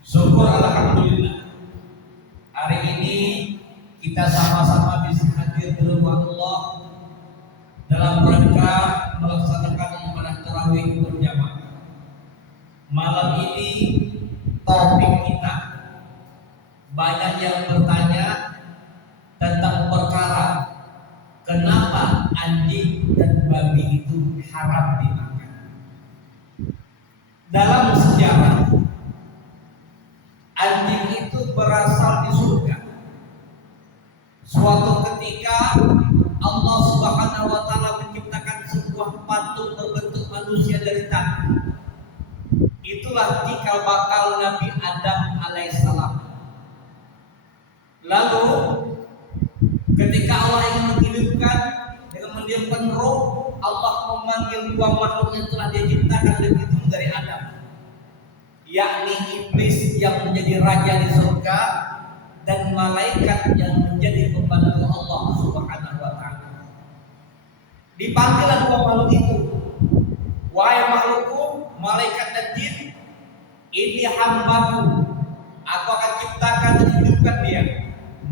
Syukur alhamdulillah. Hari ini kita sama-sama bisa hadir di rumah Allah dalam rangka melaksanakan ibadah tarawih berjamaah. Malam ini topik kita banyak yang bertanya tentang perkara kenapa anjing dan babi itu haram dimakan. Dalam sejarah, anjing itu berasal di surga. Suatu ketika Allah Subhanahu wa taala menciptakan sebuah patung berbentuk manusia dari tanah. Itulah cikal bakal Nabi Adam alaihissalam. Lalu ketika Allah ingin menghidupkan dengan mendiamkan roh, Allah memanggil dua makhluk yang telah dia ciptakan dari Adam, yakni iblis yang menjadi raja di surga dan malaikat yang menjadi pembantu Allah Subhanahu wa taala. Dipanggillah dua makhluk itu, wahai makhlukku, malaikat dan jin, ini hambaku, aku akan ciptakan dan hidupkan dia,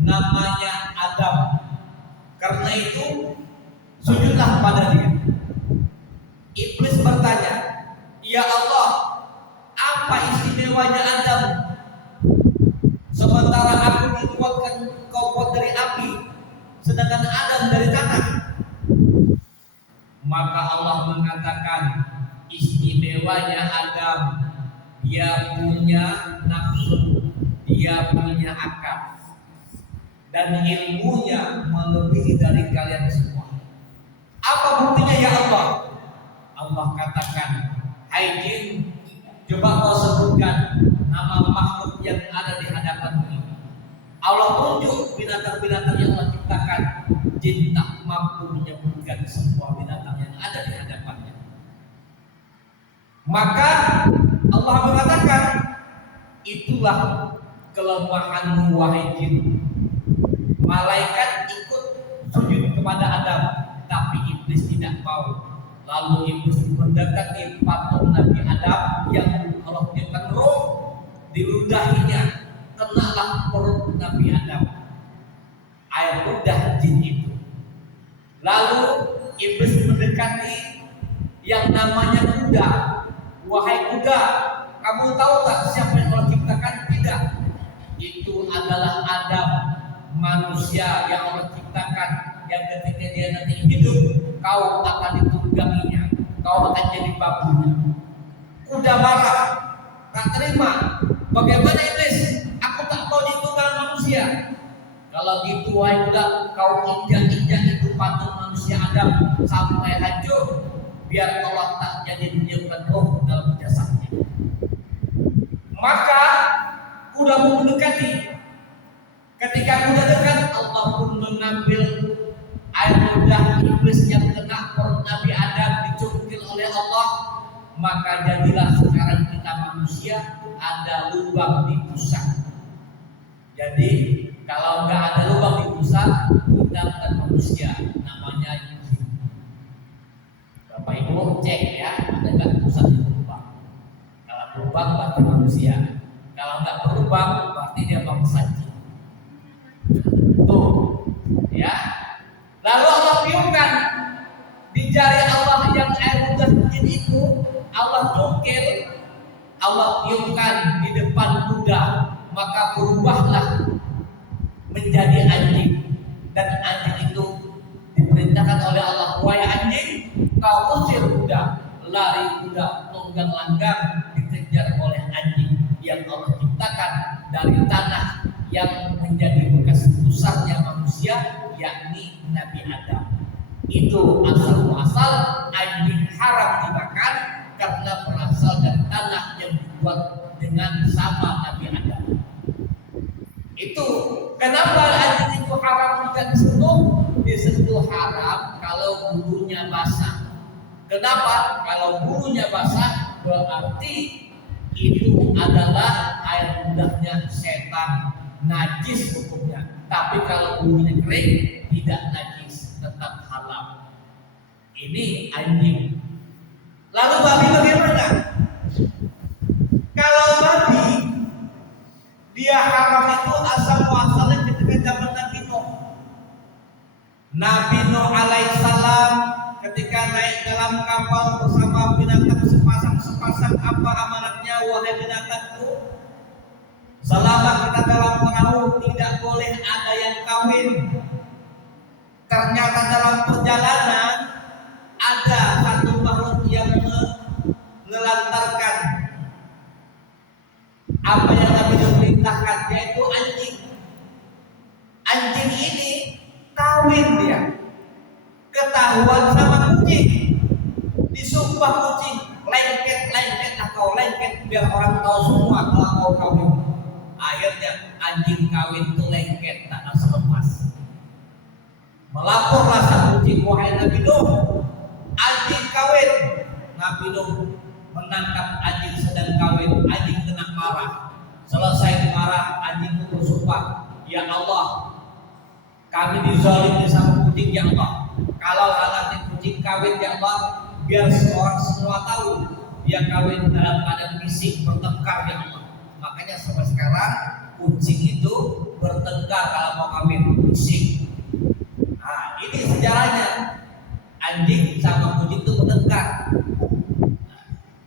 namanya Adam. Karena itu sujudlah pada dia. Iblis bertanya, ya Allah, apa istimewanya Adam? Sementara aku dikuatkan, kau buat dari api, sedangkan Adam dari tanah. Maka Allah mengatakan, istimewanya Adam, dia punya nafsu, dia punya akal, dan ilmunya melebihi dari kalian semua. Apa buktinya ya Allah? Allah katakan, hai jin, coba kau sebutkan nama makhluk yang ada di hadapanmu ini. Allah tunjuk binatang-binatang yang Allah ciptakan. Jin tak mampu menyebutkan semua binatang yang ada di hadapannya. Maka Allah mengatakan, itulah kelemahanmu wahai jin. Malaikat ikut sujud kepada Adam, tapi iblis tidak mau. Lalu iblis mendekati patung Nabi Adam yang Allah berikan roh, diludahinya, kenalah perut Nabi Adam, air ludah jin itu. Lalu iblis mendekati yang namanya kuda. Wahai kuda, kamu tahu tak siapa yang Allah ciptakan? Tidak. Itu adalah Adam, manusia yang Allah ciptakan, yang ketika dia nanti hidup, kau akan ditungganginya, kau akan jadi babunya. Kuda marah, tak terima. Bagaimana iblis? Aku tak mau ditunggang manusia. Kalau gitu wahai kuda, kau injak-injak itu patung manusia Adam sampai hancur, biar Allah tak jadi menyiapkan roh dalam jasadnya. Maka kuda pun mendekati. Ketika kuda dekat, Allah pun mengambil air ludah iblis yang kena perut Nabi Adam, dicungkil oleh Allah. Maka jadilah sekarang kita manusia ada lubang di pusat. Jadi kalau nggak ada lubang di pusat, kita bukan manusia, namanya jin. Bapak Ibu cek ya, ada nggak pusat di lubang? Kalau berlubang berarti manusia. Kalau nggak berlubang berarti dia bangsa jin. Tuh, ya. Lalu Allah tiupkan di jari Allah yang air ludah jin itu, Allah cungkil, Allah tiupkan di depan kuda, maka berubahlah menjadi anjing. Dan anjing itu diperintahkan oleh Allah, wahai anjing, kau usir kuda. Lari kuda, tunggang langgang, dikejar oleh anjing yang Allah ciptakan dari tanah yang menjadi bekas pusatnya manusia, yakni Nabi Adam. Itu asal-muasal anjing haram dimakan karena berasal dari tanah yang dibuat dengan sama Nabi Adam. Itu kenapa anjing itu haram jika disentuh? Disentuh haram kalau bulunya basah. Kenapa? Kalau bulunya basah berarti itu adalah air ludahnya setan, najis hukumnya. Tapi kalau bulunya kering, tidak najis, tetap halal. Ini anjing. Lalu babi bagaimana? Kalau babi, dia haram itu asal muasalnya ketika zaman Nabi Nuh. Nabi Nuh alaihissalam ketika naik dalam kapal bersama binatang sepasang, apa amanatnya wahai binatangku? Selama kita dalam perahu tidak boleh ada yang kawin. Ternyata dalam perjalanan ada satu makhluk yang menelantarkan apa yang Nabi Nuh perintahkan, yaitu anjing. Anjing ini kawin dia, ketahuan sama kucing, disumpah kucing, lengket kau lengket biar orang tahu semua kalau kau kawin. Akhirnya anjing kawin itu lengket tak bisa lepas. Melaporlah sang kucing, wahai Nabi Nuh, anjing kawin. Nabi Nuh menangkap anjing sedang kawin, anjing kena marah. Selesai marah, anjing itu bersumpah, ya Allah, kami dizalimi sama kucing, ya Allah. Kalau nanti kucing kawin, ya Allah, biar semua tahu dia kawin dalam keadaan fisik bertengkar, ya Allah. Makanya sampai sekarang kucing itu bertengkar kalau mau kawin fisik. Nah, ini sejarahnya. Anjing sama kucing itu bertengkar.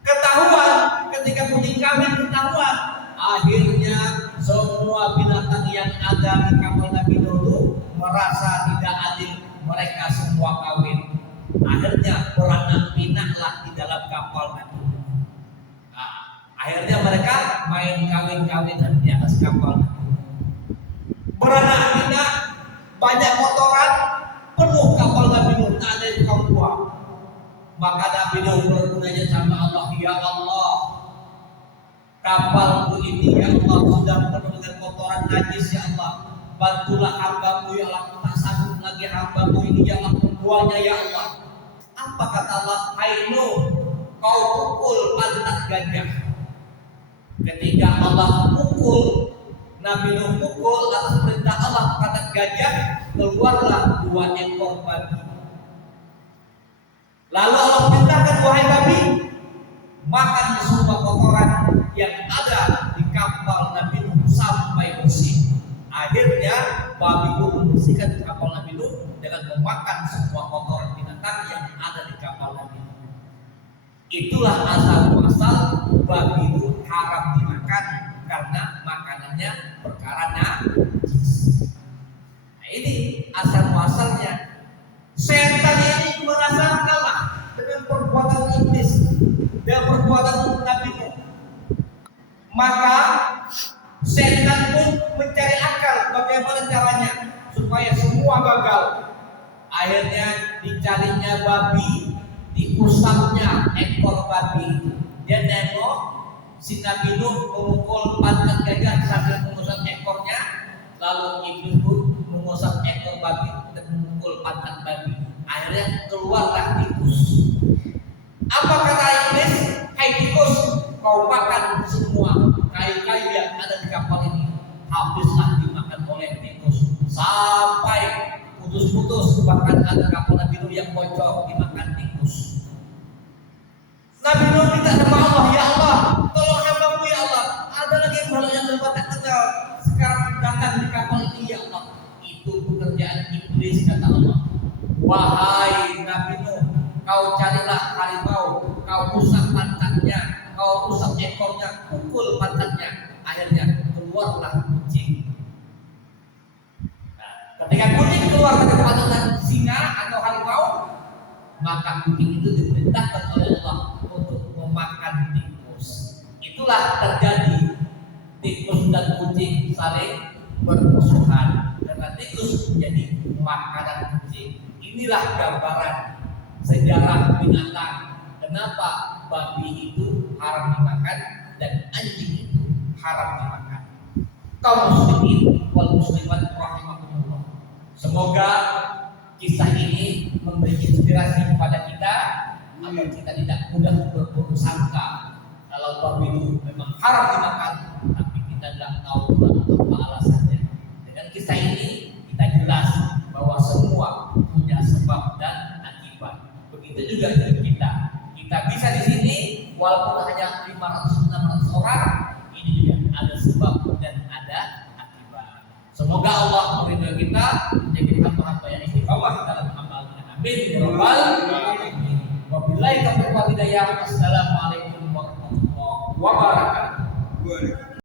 Ketahuan ketika kucing kawin, ketahuan. Akhirnya semua binatang yang ada di kapal Nabi Nuh merasa tidak adil, mereka semua kawin. Akhirnya beranak pinaklah di dalam kapal Nabi Nuh. Nah, akhirnya mereka main kawin-kawinan di atas kapal Nabi Nuh. Beranak pinak, banyak kotoran, penuh kapal Nabi Nuh, tak ada yang tukang buang. Maka Nabi Nuh bermunajat sama Allah, ya Allah, kapalku ini ya Allah sudah penuh dengan kotoran najis, ya Allah. Bantulah hambamu, ya Allah, tak sanggup lagi hambamu ini, ya Allah, membuangnya, ya Allah. Apa kata Allah? Hai Nuh, kau pukul pantat gajah. Ketika Allah pukul, Nabi Nuh pukul atas perintah Allah pantat gajah, keluarlah 2 ekor babi. Lalu Allah perintahkan, wahai babi, makan semua kotoran yang ada di kapal Nabi Nuh sampai bersih. Akhirnya babi itu membersihkan kapal Nabi Nuh dengan memakan semua kotoran binatang yang ada di kapal Nabi Nuh. Itulah asal-muasal babi itu haram dimakan karena makanannya perkara najis. Nah, ini asal-muasalnya. Setan ini merasa kalah dengan perbuatan iblis dan perbuatan Nabi Nuh. Maka setan pun mencari akal bagaimana caranya supaya semua gagal. Akhirnya dicarinya babi, diusapnya ekor babi. Dia nengok si Nabi Nuh memukul pantat gajah sambil mengusap ekornya, lalu iblis pun mengusap ekor babi dan memukul pantat babi. Akhirnya keluarlah tikus. Apa kata iblis? Hai tikus, kau makan semua kayu-kayu yang ada di kapal ini. Habislah dimakan oleh tikus sampai putus-putus, bahkan ada kapal Nabi Nuh yang bocor dimakan tikus. Nabi Nuh minta sama Allah, ya Allah, tolong hambamu, ya Allah, ada lagi makhluk yang lebih tak kenal sekarang datang di kapal ini, ya Allah. Itu pekerjaan iblis, kata Allah. Wahai Nabi Nuh, kau carilah harimau, kau rusak pantatnya, kau rusak ekornya, pukul pantatnya. Akhirnya keluarlah kucing. Nah, ketika kucing keluar dari pantat singa atau harimau, maka kucing itu diperintahkan oleh Allah untuk memakan tikus. Itulah terjadi, tikus dan kucing saling bermusuhan karena tikus menjadi makanan kucing. Inilah gambaran sejarah binatang. Kenapa babi itu haram dimakan dan anjing itu haram dimakan. Kaum muslimin wal muslimat rahimakumullah. Semoga kisah ini memberi inspirasi kepada kita agar kita tidak mudah berburuk sangka kalau babi itu memang haram dimakan, tapi kita tidak tahu apa alasannya. Dengan kisah ini kita jelas bahwa semua punya sebab dan akibat. Begitu juga hidup kita. Kita bisa di sini walaupun hanya 500-600 seseorang, ini juga ada sebab dan ada akibat. Semoga Allah meridhai kita menjadi hamba-hamba yang istiqomah dalam amalnya. Amin ya rabbal alamin. Wabillahi taufiq wal hidayah. Assalamualaikum warahmatullahi wabarakatuh.